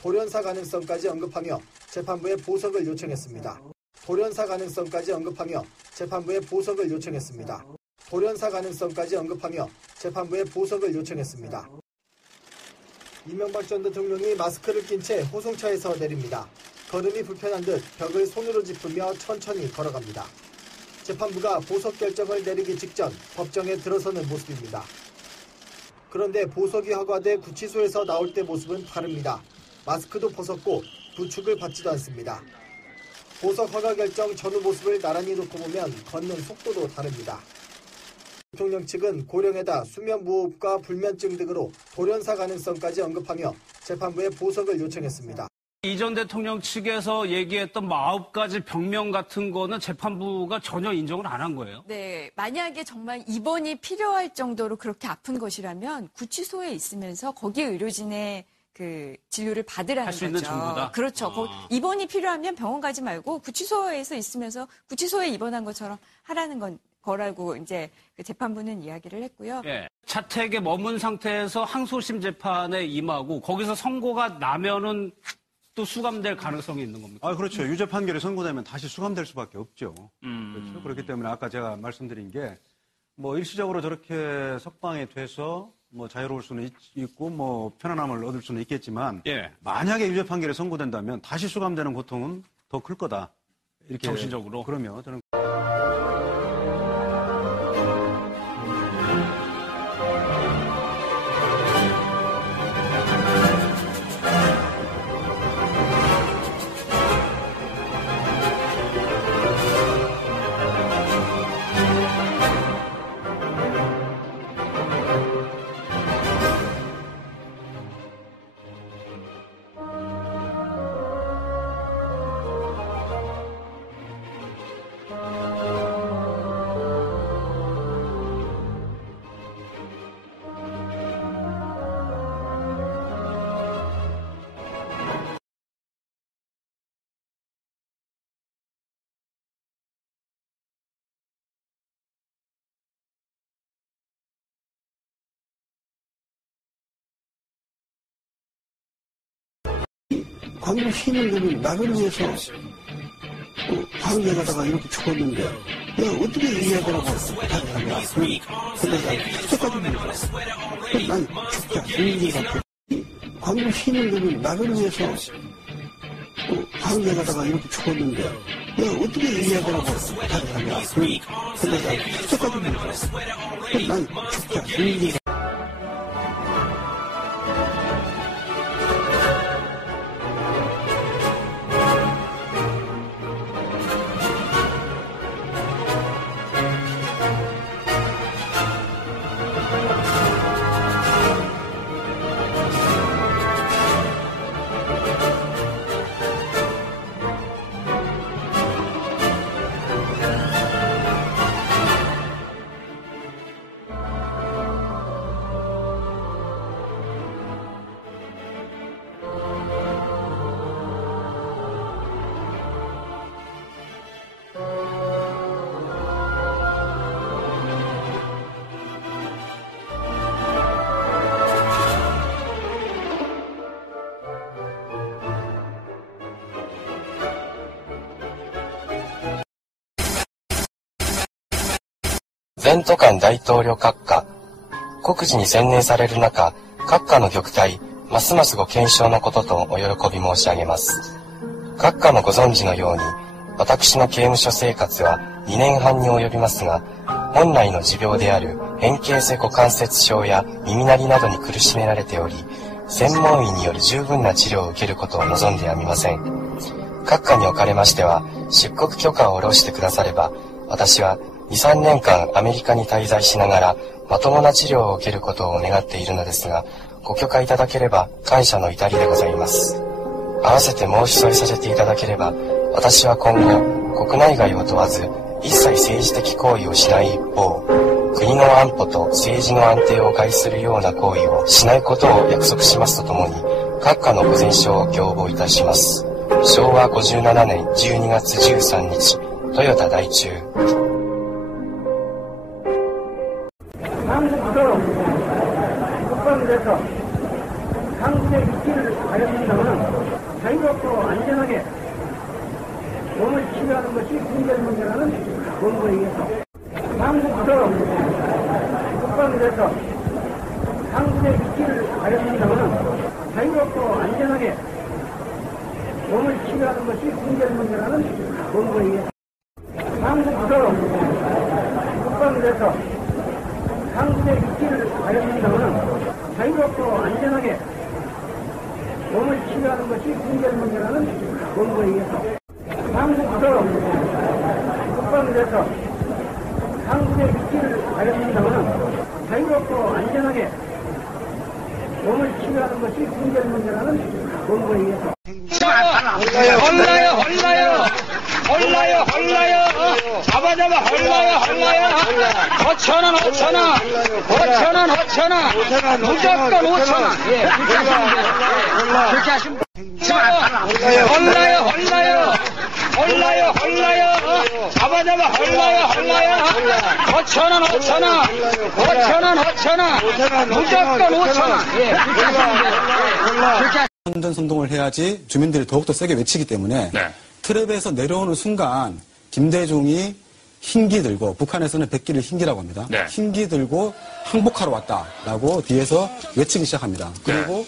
돌연사 가능성까지 언급하며 재판부에 보석을 요청했습니다. 돌연사 가능성까지 언급하며 재판부에 보석을 요청했습니다. 돌연사 가능성까지 언급하며 재판부에 보석을 요청했습니다. 이명박 전 대통령이 마스크를 낀 채 호송차에서 내립니다. 걸음이 불편한 듯 벽을 손으로 짚으며 천천히 걸어갑니다. 재판부가 보석 결정을 내리기 직전 법정에 들어서는 모습입니다. 그런데 보석이 허가돼 구치소에서 나올 때 모습은 다릅니다. 마스크도 벗었고 부축을 받지도 않습니다. 보석 허가 결정 전후 모습을 나란히 놓고 보면 걷는 속도도 다릅니다. 대통령 측은 고령에다 수면무호흡과 불면증 등으로 돌연사 가능성까지 언급하며 재판부에 보석을 요청했습니다. 이 전 대통령 측에서 얘기했던 9가지 병명 같은 거는 재판부가 전혀 인정을 안 한 거예요? 네, 만약에 정말 입원이 필요할 정도로 그렇게 아픈 것이라면 구치소에 있으면서 거기에 의료진의 그 진료를 받으라는 할 수 있는 거죠. 정도다? 그렇죠. 입원이 필요하면 병원 가지 말고 구치소에서 있으면서 구치소에 입원한 것처럼 하라는 거라고 이제 재판부는 이야기를 했고요. 예. 자택에 머문 상태에서 항소심 재판에 임하고 거기서 선고가 나면은 또 수감될 가능성이 있는 겁니까? 그렇죠. 유죄 판결이 선고되면 다시 수감될 수밖에 없죠. 그렇죠. 그렇기 때문에 아까 제가 말씀드린 게 일시적으로 저렇게 석방이 돼서 자유로울 수는 있고 편안함을 얻을 수는 있겠지만 예. 만약에 유죄 판결이 선고된다면 다시 수감되는 고통은 더 클 거다. 이렇게 정신적으로. 그러면 저는 광주 시민들이 나를 위해서 방해하다가 이렇게 죽었는데 내가 어떻게 이해하더라고 부탁하냐. 근데 난 숙소까지 물었어. 난 죽자 주민들 같아. 광주 시민들이 나를 위해서 방해하다가 이렇게 죽었는데 내가 어떻게 이해하더라고 부탁하냐. 근데 난 숙소까지 물었어. 난 죽자 주민들 같아.全都間大統領閣下、国事に専念される中、閣下の玉体、ますますご健勝のこととお喜び申し上げます。閣下もご存知のように、私の刑務所生活は2年半に及びますが、本来の持病である変形性股関節症や耳鳴りなどに苦しめられており、専門医による十分な治療を受けることを望んではみません。閣下におかれましては、出国許可を下ろしてくだされば、私は2、3年間アメリカに滞在しながらまともな治療を受けることを願っているのですが、ご許可いただければ感謝の至りでございます。合わせて申し添えさせていただければ、私は今後、国内外を問わず、一切政治的行為をしない一方、国の安保と政治の安定を害するような行為をしないことを約束しますとともに、閣下のご全勝を仰望いたします。昭和57年12月13日、豊田大中。한국으로 국방돼서 한국의 입지를 위치를 가려준다면 자유롭고 안전하게 몸을 치료하는 것이 국민 문제라는 원고에 의해서 한국부터 국방부에서 한국의 위치를 가려준다면 자유롭고 안전하게 몸을 치료하는 것이 국민 문제라는 원고에 의해서 한국부터 국방부에서 한국의 위치를 가려준다면 자유롭고 안전하게 몸을 치료하는 것이 국민 문제라는 원고에 의해서 한국부터 국방부에서 한국의 위치를 가려준다면 자유롭고 안전하게 몸을 치료하는 것이 국민 문제라는 원고에 의해서 홀라요 잡아 홀라요 5,000원 무조건 5,000원 예 그렇게 하시면 홀라요 잡아 홀라요 5,000원 무조건 5,000원 예 그렇게 하시면 돼요. 선전 선동을 해야지 주민들이 더욱더 세게 외치기 때문에 네. 트랩에서 내려오는 순간 김대중이 흰기 들고 북한에서는 백기를 흰기라고 합니다. 네. 흰기 들고 항복하러 왔다라고 뒤에서 외치기 시작합니다. 그리고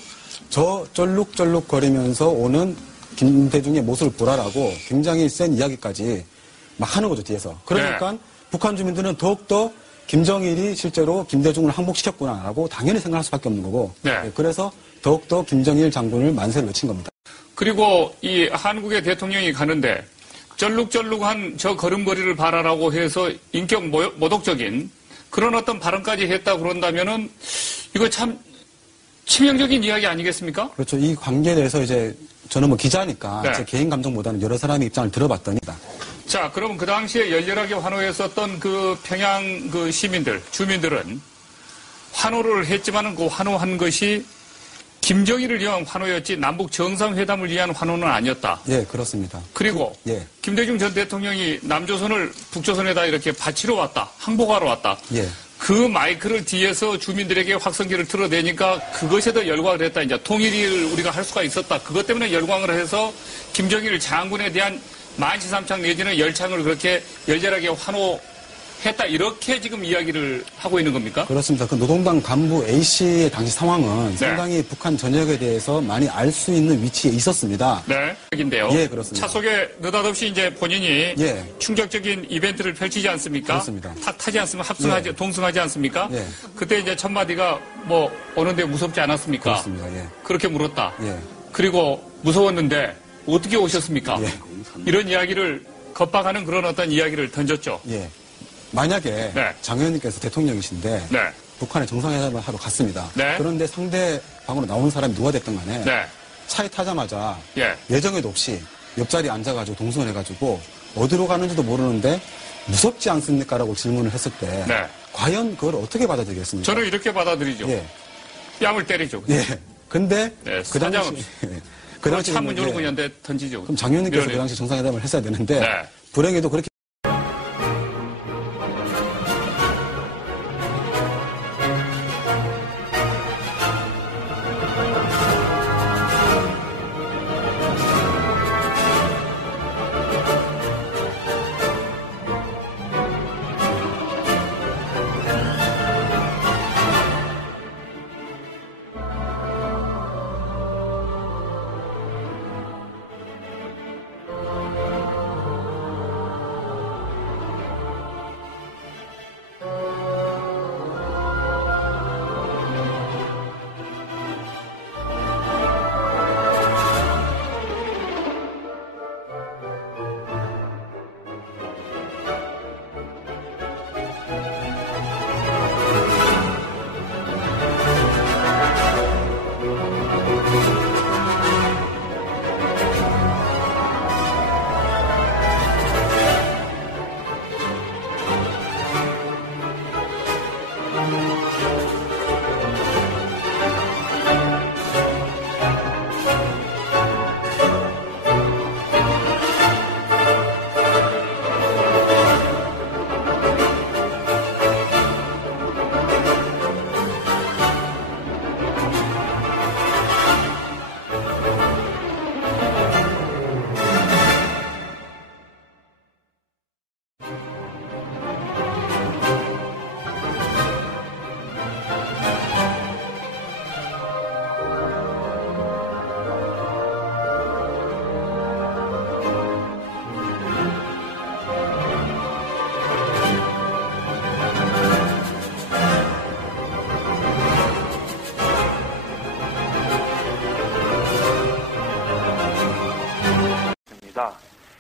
저 쩔룩쩔룩 거리면서 오는 김대중의 모습을 보라라고 굉장히 센 이야기까지 막 하는 거죠, 뒤에서. 그러니까 북한 주민들은 더욱더 김정일이 실제로 김대중을 항복시켰구나라고 당연히 생각할 수밖에 없는 거고 그래서 더욱더 김정일 장군을 만세를 외친 겁니다. 그리고 이 한국의 대통령이 가는데 쩔룩쩔룩한 저 걸음걸이를 봐라라고 해서 인격 모독적인 그런 어떤 발언까지 했다 그런다면은 이거 참 치명적인 이야기 아니겠습니까? 그렇죠. 이 관계에 대해서 이제 저는 뭐 기자니까 네. 제 개인 감정보다는 여러 사람의 입장을 들어봤더니 자, 그럼 그 당시에 열렬하게 환호했었던 그 평양 그 시민들, 주민들은 환호를 했지만은 그 환호한 것이 김정일을 위한 환호였지 남북 정상회담을 위한 환호는 아니었다. 예, 그렇습니다. 그리고 예. 김대중 전 대통령이 남조선을 북조선에다 이렇게 바치러 왔다. 항복하러 왔다. 예. 그 마이크를 뒤에서 주민들에게 확성기를 틀어대니까 그것에 더 열광을 했다. 이제 통일을 우리가 할 수가 있었다. 그것 때문에 열광을 해서 김정일 장군에 대한 만시삼창 내지는 열창을 그렇게 열렬하게 환호했다. 이렇게 지금 이야기를 하고 있는 겁니까? 그렇습니다. 그 노동당 간부 A씨의 당시 상황은 상당히 북한 전역에 대해서 많이 알 수 있는 위치에 있었습니다. 네. 인데요. 예, 그렇습니다. 차 속에 느닷없이 이제 본인이 충격적인 이벤트를 펼치지 않습니까? 그렇습니다. 탁 타지 않으면 합승하지, 동승하지 않습니까? 예. 그때 이제 첫 마디가 뭐 오는데 무섭지 않았습니까? 그렇습니다. 예. 그렇게 물었다. 예. 그리고 무서웠는데 어떻게 오셨습니까? 예. 이런 이야기를 겁박하는 그런 어떤 이야기를 던졌죠. 예. 만약에 장 의원님께서 대통령이신데 북한에 정상회담을 하러 갔습니다. 그런데 상대방으로 나오는 사람이 누가 됐든 간에 차에 타자마자 예정에도 없이 옆자리에 앉아가지고 동승을 해가지고 어디로 가는지도 모르는데 무섭지 않습니까? 라고 질문을 했을 때 과연 그걸 어떻게 받아들이겠습니까? 저는 이렇게 받아들이죠. 뺨을 때리죠. 예. 근데 그 당시 그 당시 창문 열고 그냥 던지죠. 그럼 장 의원님께서 그 당시 정상회담을 했어야 되는데 불행히도 그렇게 있습니다.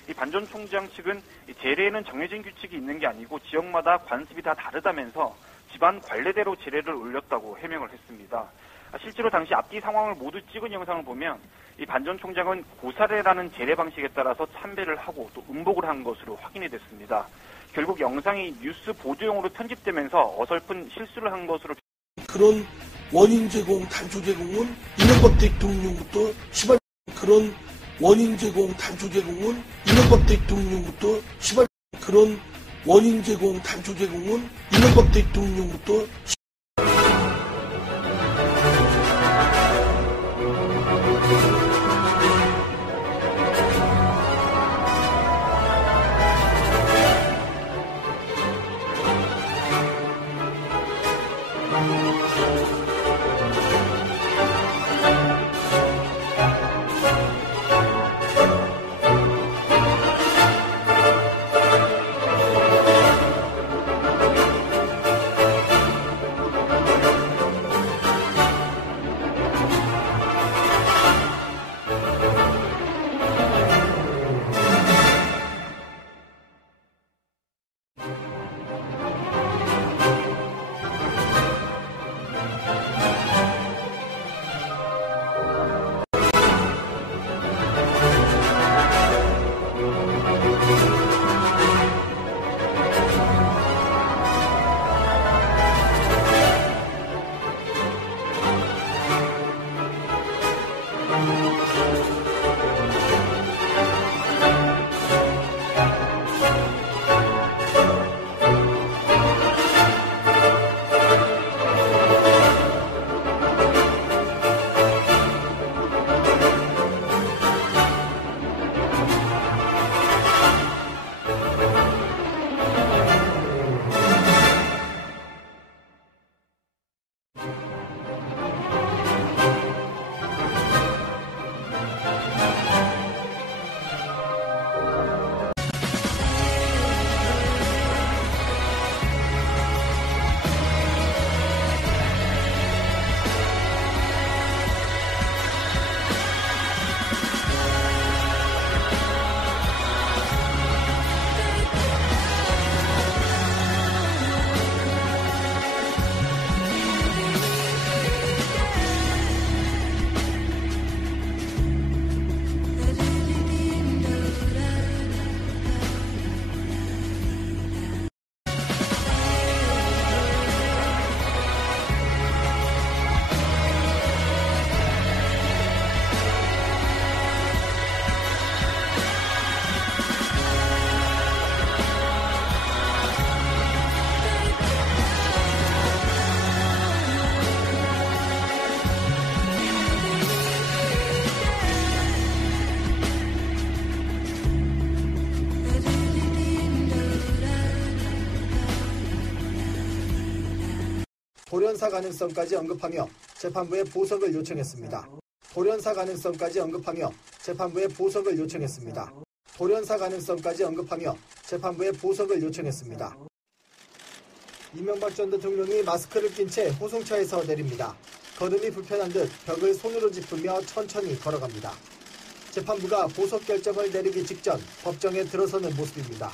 이 반 전 총장 측은 제례에는 정해진 규칙이 있는 게 아니고 지역마다 관습이 다 다르다면서 집안 관례대로 제례를 올렸다고 해명을 했습니다. 실제로 당시 앞뒤 상황을 모두 찍은 영상을 보면 이 반 전 총장은 고사례라는 제례 방식에 따라서 참배를 하고 또 음복을 한 것으로 확인이 됐습니다. 결국 영상이 뉴스 보도용으로 편집되면서 어설픈 실수를 한 것으로 그런 원인 제공, 단초 제공은 이명박 대통령부터 시발 그런 원인 제공, 단초 제공은 이명박 대통령부터 시발 그런 원인 제공, 단초 제공은 이명박 대통령부터 돌연사 가능성까지 언급하며 재판부에 보석을 요청했습니다. 돌연사 가능성까지 언급하며 재판부에 보석을 요청했습니다. 돌연사 가능성까지 언급하며 재판부에 보석을 요청했습니다. 이명박 전 대통령이 마스크를 낀 채 호송차에서 내립니다. 걸음이 불편한 듯 벽을 손으로 짚으며 천천히 걸어갑니다. 재판부가 보석 결정을 내리기 직전 법정에 들어서는 모습입니다.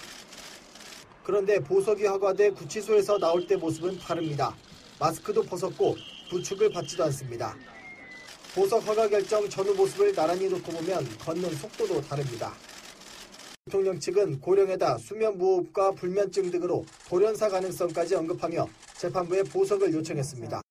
그런데 보석이 허가돼 구치소에서 나올 때 모습은 다릅니다. 마스크도 벗었고 부축을 받지도 않습니다. 보석 허가 결정 전후 모습을 나란히 놓고 보면 걷는 속도도 다릅니다. 대통령 측은 고령에다 수면무호흡과 불면증 등으로 돌연사 가능성까지 언급하며 재판부에 보석을 요청했습니다.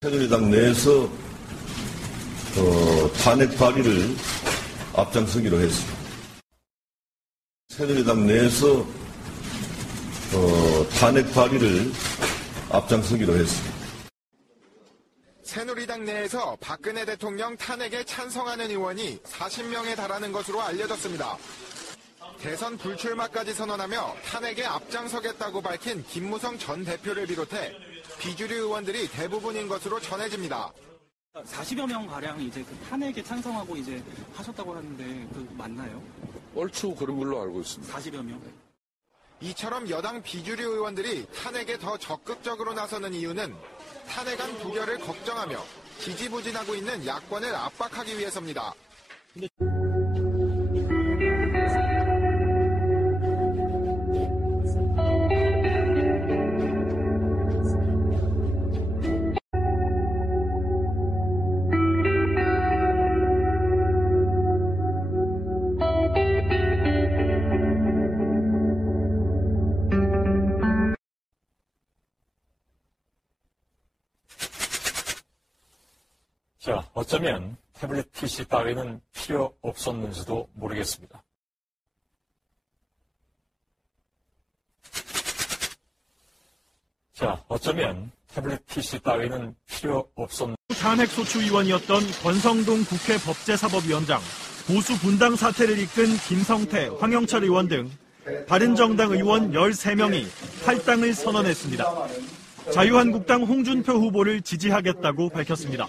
새누리당 내에서 탄핵 발의를 앞장서기로 했습니다. 새누리당 내에서 탄핵 발의를 앞장서기로 했습니다. 새누리당 내에서 박근혜 대통령 탄핵에 찬성하는 의원이 40명에 달하는 것으로 알려졌습니다. 대선 불출마까지 선언하며 탄핵에 앞장서겠다고 밝힌 김무성 전 대표를 비롯해 비주류 의원들이 대부분인 것으로 전해집니다. 40여 명 가량 이제 그 탄핵에 찬성하고 이제 하셨다고 하는데 그 맞나요? 얼추 그런 걸로 알고 있습니다. 40여 명. 이처럼 여당 비주류 의원들이 탄핵에 더 적극적으로 나서는 이유는 탄핵안 부결을 걱정하며 지지부진하고 있는 야권을 압박하기 위해서입니다. 자, 어쩌면 태블릿 PC 따위는 필요 없었는지도 모르겠습니다. 자, 어쩌면 태블릿 PC 따위는 필요 없었는지. 탄핵소추위원이었던 권성동 국회 법제사법위원장, 보수 분당 사태를 이끈 김성태, 황영철 의원 등 바른정당 의원 13명이 탈당을 선언했습니다. 자유한국당 홍준표 후보를 지지하겠다고 밝혔습니다.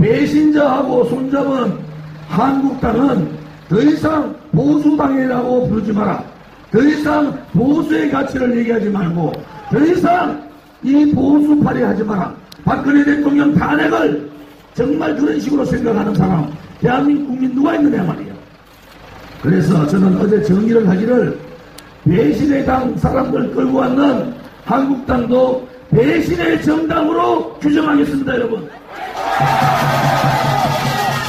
배신자하고 손잡은 한국당은 더 이상 보수당이라고 부르지 마라. 더 이상 보수의 가치를 얘기하지 말고 더 이상 이 보수팔이 하지 마라. 박근혜 대통령 탄핵을 정말 그런 식으로 생각하는 사람 대한민국 국민 누가 있느냐 말이야. 그래서 저는 어제 정의를 하기를 배신의 당 사람들 끌고 왔는 한국당도 배신의 정당으로 규정하겠습니다. 여러분.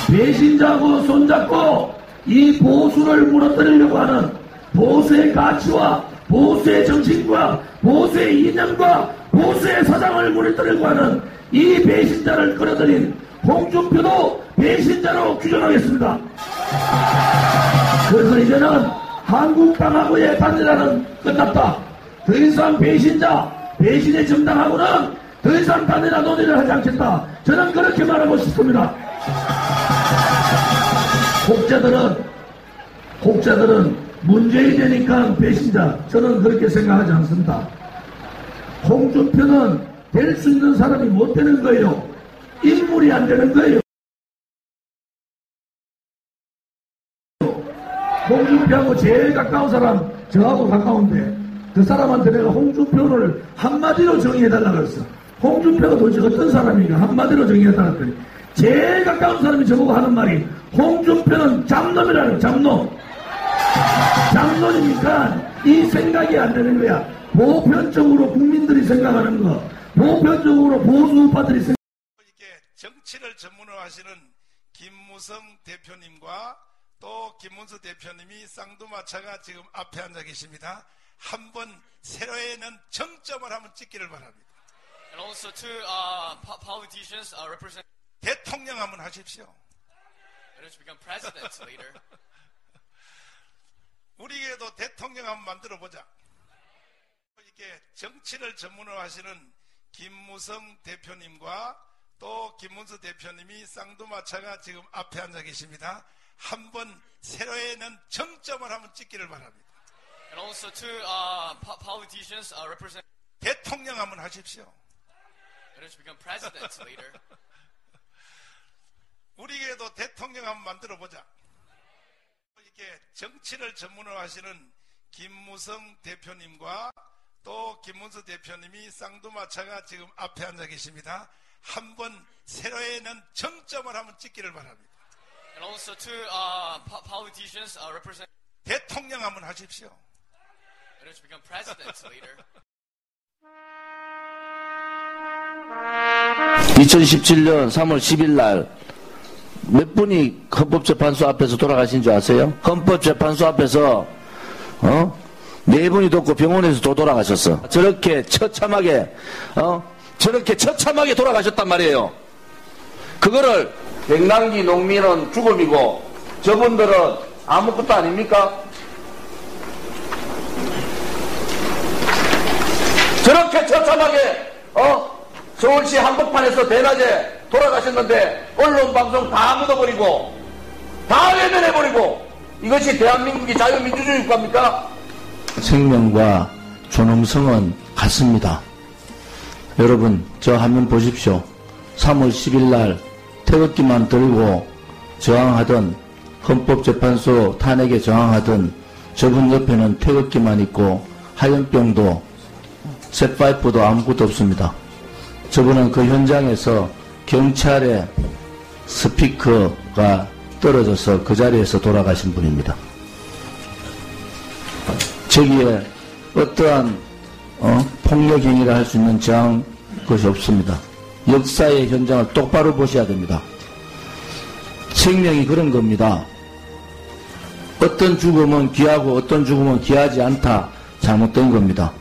배신자하고 손잡고 이 보수를 무너뜨리려고 하는 보수의 가치와 보수의 정신과 보수의 이념과 보수의 사상을 무너뜨리려고 하는 이 배신자를 끌어들인 홍준표도 배신자로 규정하겠습니다. 그래서 이제는 한국당하고의 단일화는 끝났다. 더 이상 배신자, 배신의 정당하고는 더 이상 단일화 논의를 하지 않겠다. 저는 그렇게 말하고 싶습니다. 혹자들은 문재인 되니까 배신자. 저는 그렇게 생각하지 않습니다. 홍준표는 될 수 있는 사람이 못 되는 거예요. 인물이 안 되는 거예요. 홍준표하고 제일 가까운 사람 저하고 가까운데 그 사람한테 내가 홍준표를 한마디로 정의해달라고 그랬어. 홍준표가 도대체 어떤 사람인가 한마디로 정의해달라고 그랬더니 제일 가까운 사람이 저보고 하는 말이 홍준표는 잡놈이라는 잡놈. 잡놈이니까 이 생각이 안 되는 거야. 보편적으로 국민들이 생각하는 거, 보편적으로 보수우파들이 생각하는 거. 이게 정치를 전문으로 하시는 김무성 대표님과 또 김문수 대표님이 쌍두마차가 지금 앞에 앉아 계십니다. 한번 세로에는 정점을 한번 찍기를 바랍니다. And also two politicians represent. 대통령 한번 하십시오. And to become president later. 우리에게도 대통령 한번 만들어 보자. 이게 정치를 전문으로 하시는 김무성 대표님과 또 김문수 대표님이 쌍두마차가 지금 앞에 앉아 계십니다. 한번 세로에는 정점을 한번 찍기를 바랍니다. And also two politicians represent. 대통령 한번 하십시오. And to become president later. 우리에게도 대통령 한번 만들어 보자. 이게 정치를 전문으로 하시는 김무성 대표님과 또 김문수 대표님이 쌍두마차가 지금 앞에 앉아 계십니다. 한번 세로에는 정점을 한번 찍기를 바랍니다. And also two politicians represent. 대통령 한번 하십시오. And to become president later. 2017년 3월 10일 날 몇 분이 헌법재판소 앞에서 돌아가신 줄 아세요? 헌법재판소 앞에서 4분이 돕고 병원에서 또 돌아가셨어. 저렇게 처참하게 저렇게 처참하게 돌아가셨단 말이에요. 그거를 백남기 농민은 죽음이고 저분들은 아무것도 아닙니까? 저렇게 처참하게 서울시 한복판에서 대낮에 돌아가셨는데 언론 방송 다 묻어버리고 다 외면해버리고 이것이 대한민국이 자유민주주의 국가입니까? 생명과 존엄성은 같습니다. 여러분 저 화면 보십시오. 3월 10일 날 태극기만 들고 저항하던 헌법재판소 탄핵에 저항하던 저분 옆에는 태극기만 있고 하얀병도 셋파이프도 아무것도 없습니다. 저분은 그 현장에서 경찰의 스피커가 떨어져서 그 자리에서 돌아가신 분입니다. 저기에 어떠한 폭력 행위를 할 수 있는 저항 것이 없습니다. 역사의 현장을 똑바로 보셔야 됩니다. 생명이 그런 겁니다. 어떤 죽음은 귀하고 어떤 죽음은 귀하지 않다. 잘못된 겁니다.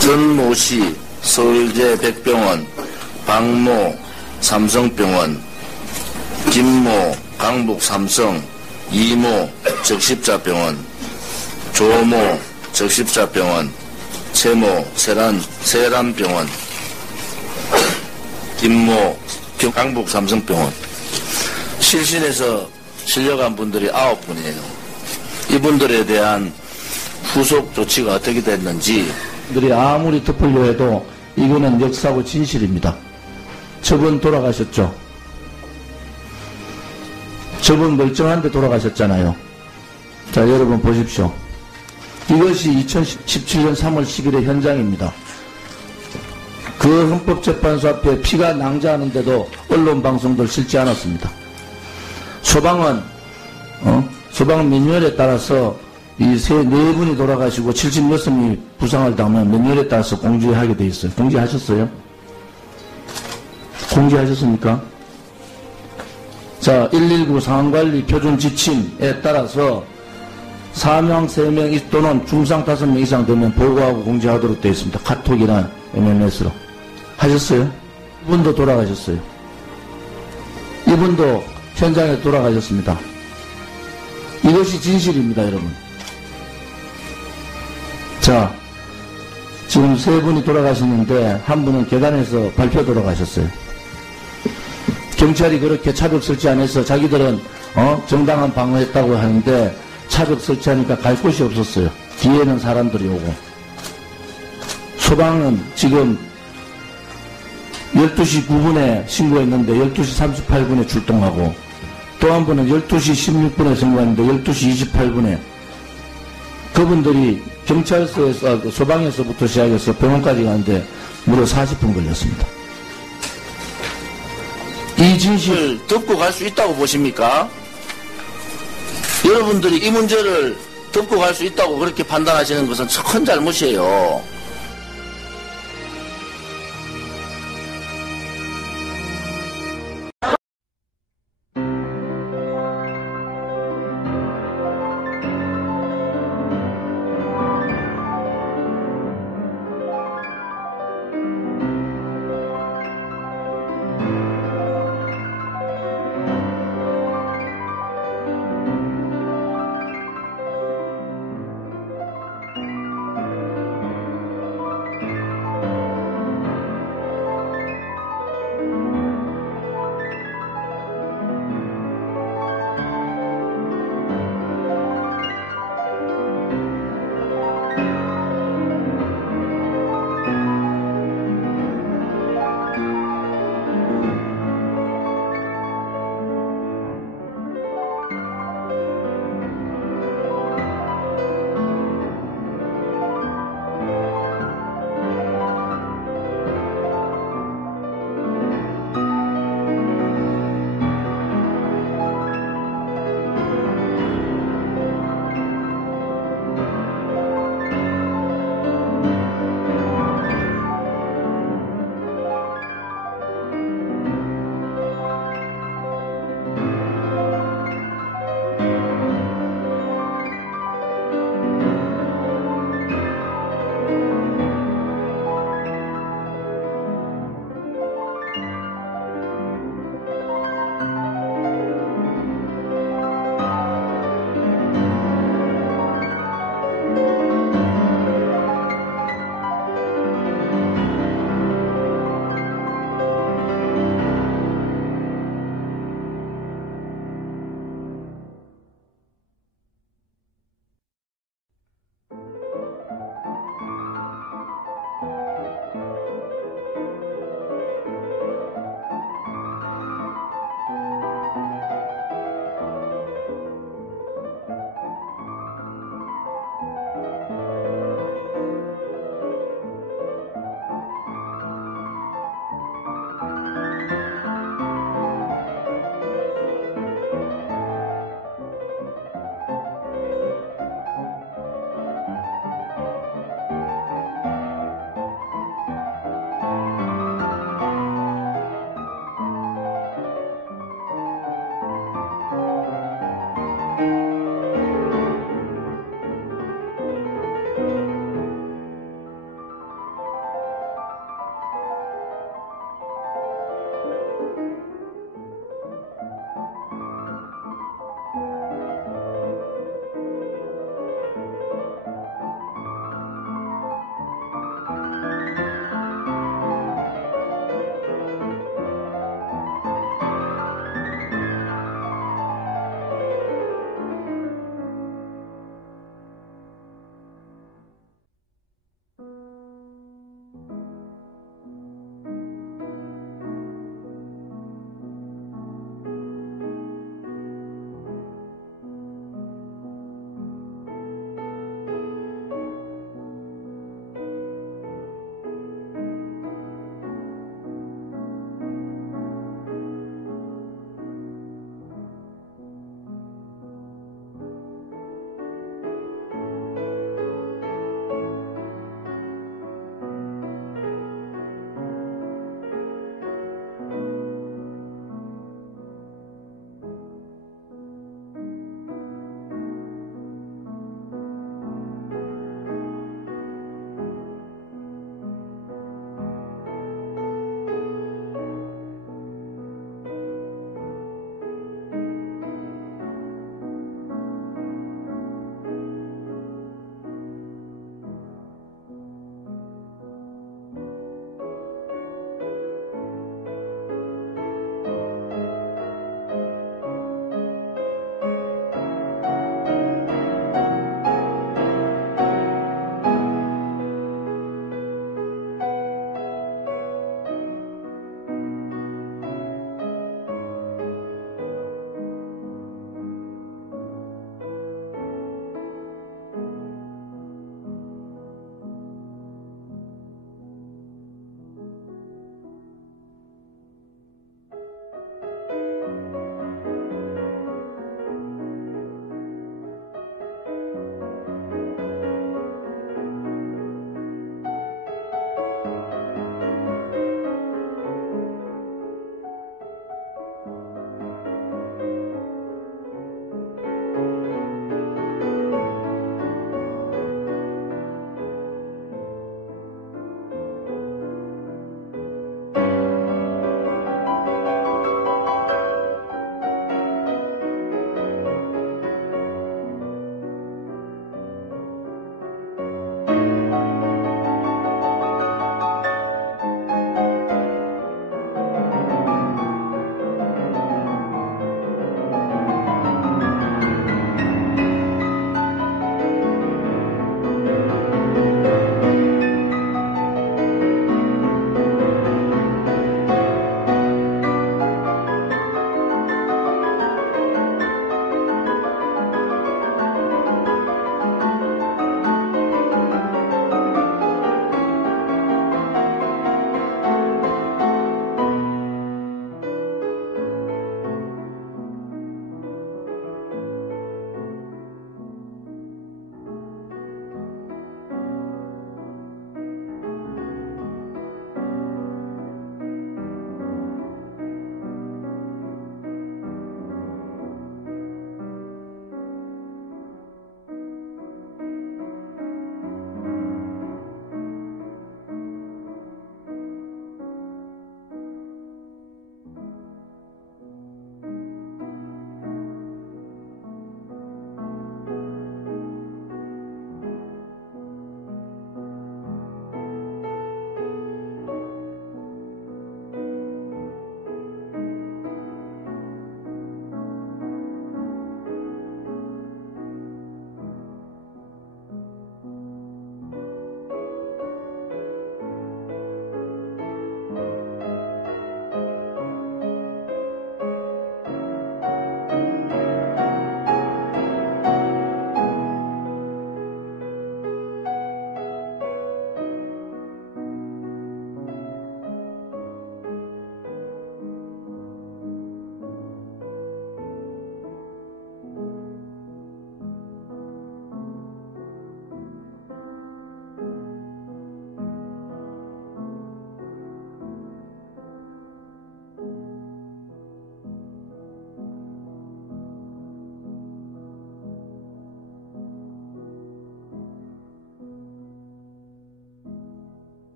전모시 서울대 백병원, 박모 삼성병원, 김모 강북 삼성, 이모 적십자병원, 조모 적십자병원, 최모 세란병원, 김모 강북 삼성병원. 실신에서 실려간 분들이 9분이에요. 이분들에 대한 후속 조치가 어떻게 됐는지 들이 아무리 덮으려 해도 이거는 역사고 진실입니다. 저분 돌아가셨죠. 저분 멀쩡한데 돌아가셨잖아요. 자, 여러분 보십시오. 이것이 2017년 3월 10일의 현장입니다. 그 헌법재판소 앞에 피가 낭자하는데도 언론방송들 실지 않았습니다. 소방은 소방 매뉴얼에 따라서 이 네 분이 돌아가시고 76명이 부상을 당하면 매뉴얼에 따라서 공지하게 돼 있어요. 공지하셨어요? 공지하셨습니까? 자, 119 상황관리 표준 지침에 따라서 사망 3명 또는 중상 5명 이상 되면 보고하고 공지하도록 되어 있습니다. 카톡이나 MMS로. 하셨어요? 이분도 돌아가셨어요. 이분도 현장에 돌아가셨습니다. 이것이 진실입니다, 여러분. 자, 지금 3분이 돌아가셨는데 한 분은 계단에서 밟혀 돌아가셨어요. 경찰이 그렇게 차벽 설치 안 해서 자기들은 정당한 방어했다고 하는데 차벽 설치하니까 갈 곳이 없었어요. 뒤에는 사람들이 오고. 소방은 지금 12시 9분에 신고했는데 12시 38분에 출동하고 또 한 분은 12시 16분에 신고했는데 12시 28분에 그분들이 경찰서에서 소방에서부터 시작해서 병원까지 가는데 무려 40분 걸렸습니다. 이 진실을 덮고 갈 수 있다고 보십니까? 여러분들이 이 문제를 덮고 갈 수 있다고 그렇게 판단하시는 것은 큰 잘못이에요.